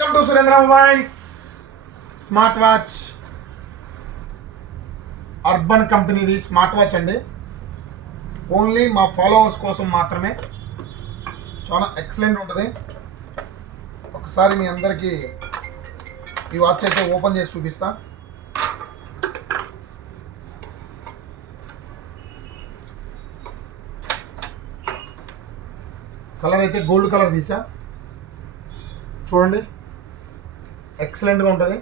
Welcome to Surendra mobiles. Smart watch Urban కంపెనీది smart watch అండి. Only మా ఫాలోవర్స్ కోసం మాత్రమే. చాలా ఎక్సలెంట్ ఉంటుంది. ఒకసారి మీ అందరికీ ఈ వాచ్ అయితే ఓపెన్ చేసి చూపిస్తా. కలర్ అయితే గోల్డ్ కలర్ తీసా, చూడండి, ఎక్సలెంట్గా ఉంటుంది.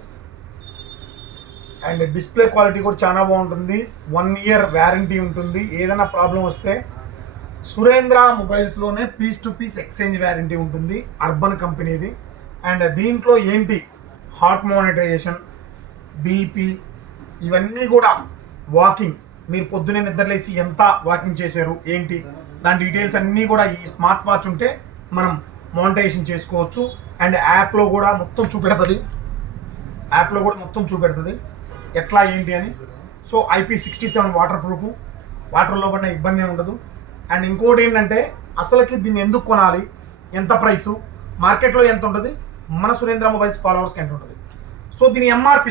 అండ్ డిస్ప్లే క్వాలిటీ కూడా చాలా బాగుంటుంది. 1 year వ్యారంటీ ఉంటుంది. ఏదైనా ప్రాబ్లం వస్తే సురేంద్ర మొబైల్స్లోనే piece to piece exchange warranty ఉంటుంది, అర్బన్ కంపెనీది. అండ్ దీంట్లో ఏంటి, హార్ట్ మానిటరైజేషన్, బీపీ, ఇవన్నీ కూడా వాకింగ్, మీరు పొద్దునే నిద్రలేసి ఎంత వాకింగ్ చేశారు ఏంటి, దాని డీటెయిల్స్ అన్నీ కూడా ఈ స్మార్ట్ వాచ్ ఉంటే మనం మానిటైజేషన్ చేసుకోవచ్చు. అండ్ యాప్లో కూడా మొత్తం చూపెడుతుంది ఎట్లా ఏంటి అని. సో IP67 వాటర్ ప్రూఫ్, వాటర్లో పడిన ఇబ్బంది ఏమి ఉండదు. అండ్ ఇంకోటి ఏంటంటే, అసలుకి దీన్ని ఎందుకు కొనాలి, ఎంత ప్రైసు, మార్కెట్లో ఎంత ఉంటుంది, మన సురేంద్ర మొబైల్స్ ఫాలోవర్స్కి ఎంత ఉంటుంది. సో దీని MRP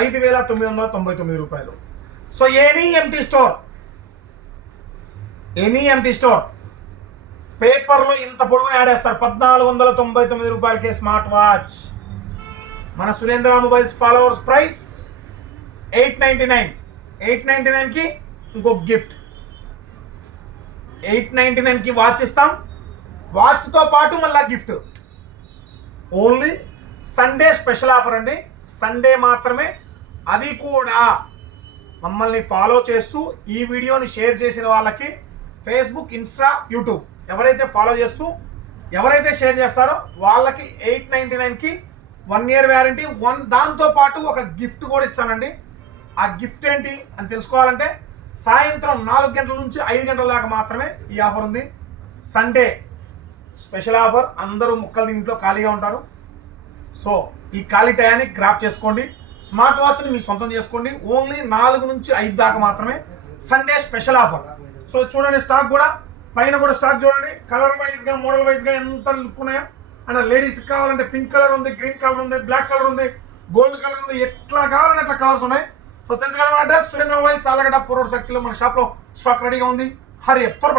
5,999 రూపాయలు. సో ఎనీ ఎంటీ స్టోర్ పేపర్లో ఇంత పొడుగుని ఆడేస్తారు. 1,499 రూపాయలకే స్మార్ట్ వాచ్. మన సురేంద్ర మొబైల్స్ ఫాలోవర్స్ ప్రైస్ 899. 899కి ఇంకొక గిఫ్ట్. 899కి వాచ్ ఇస్తాం, వాచ్తో పాటు మళ్ళీ gift. Only Sunday special offer అండి. సండే మాత్రమే. అది కూడా మమ్మల్ని ఫాలో చేస్తూ ఈ వీడియోని షేర్ చేసిన వాళ్ళకి ఫేస్బుక్, ఇన్స్టా, యూట్యూబ్ ఎవరైతే ఫాలో చేస్తూ ఎవరైతే షేర్ చేస్తారో వాళ్ళకి 899కి 1 year వ్యారంటీ, దాంతోపాటు ఒక గిఫ్ట్ కూడా ఇస్తానండి. ఆ గిఫ్ట్ ఏంటి అని తెలుసుకోవాలంటే సాయంత్రం 4 గంటల నుంచి 5 గంటల దాకా మాత్రమే ఈ ఆఫర్ ఉంది. Sunday special offer. అందరూ ముక్కలు ఇంట్లో ఖాళీగా ఉంటారు. సో ఈ ఖాళీ టయాన్ని గ్రాప్ చేసుకోండి, స్మార్ట్ వాచ్ని మీ సొంతం చేసుకోండి. ఓన్లీ 4 నుంచి 5 దాకా మాత్రమే సండే స్పెషల్ ఆఫర్. సో చూడండి, స్టాక్ కూడా పైన కూడా స్టాక్ చూడండి, కలర్ వైజ్గా, మోడల్ వైజ్గా ఎంత లుక్ ఉన్నాయో. అండ్ లేడీస్కి కావాలంటే పింక్ కలర్ ఉంది, గ్రీన్ కలర్ ఉంది, బ్లాక్ కలర్ ఉంది, గోల్డ్ కలర్ ఉంది, ఎట్లా కావాలంటే అట్లా కలర్స్ ఉన్నాయి. సో తెలుసు కదా, మన address Surendra mobiles, Allagadda 4 road సర్కిల్లో మన షాప్లో స్టాక్ రెడీగా ఉంది. హరి త్వరపడి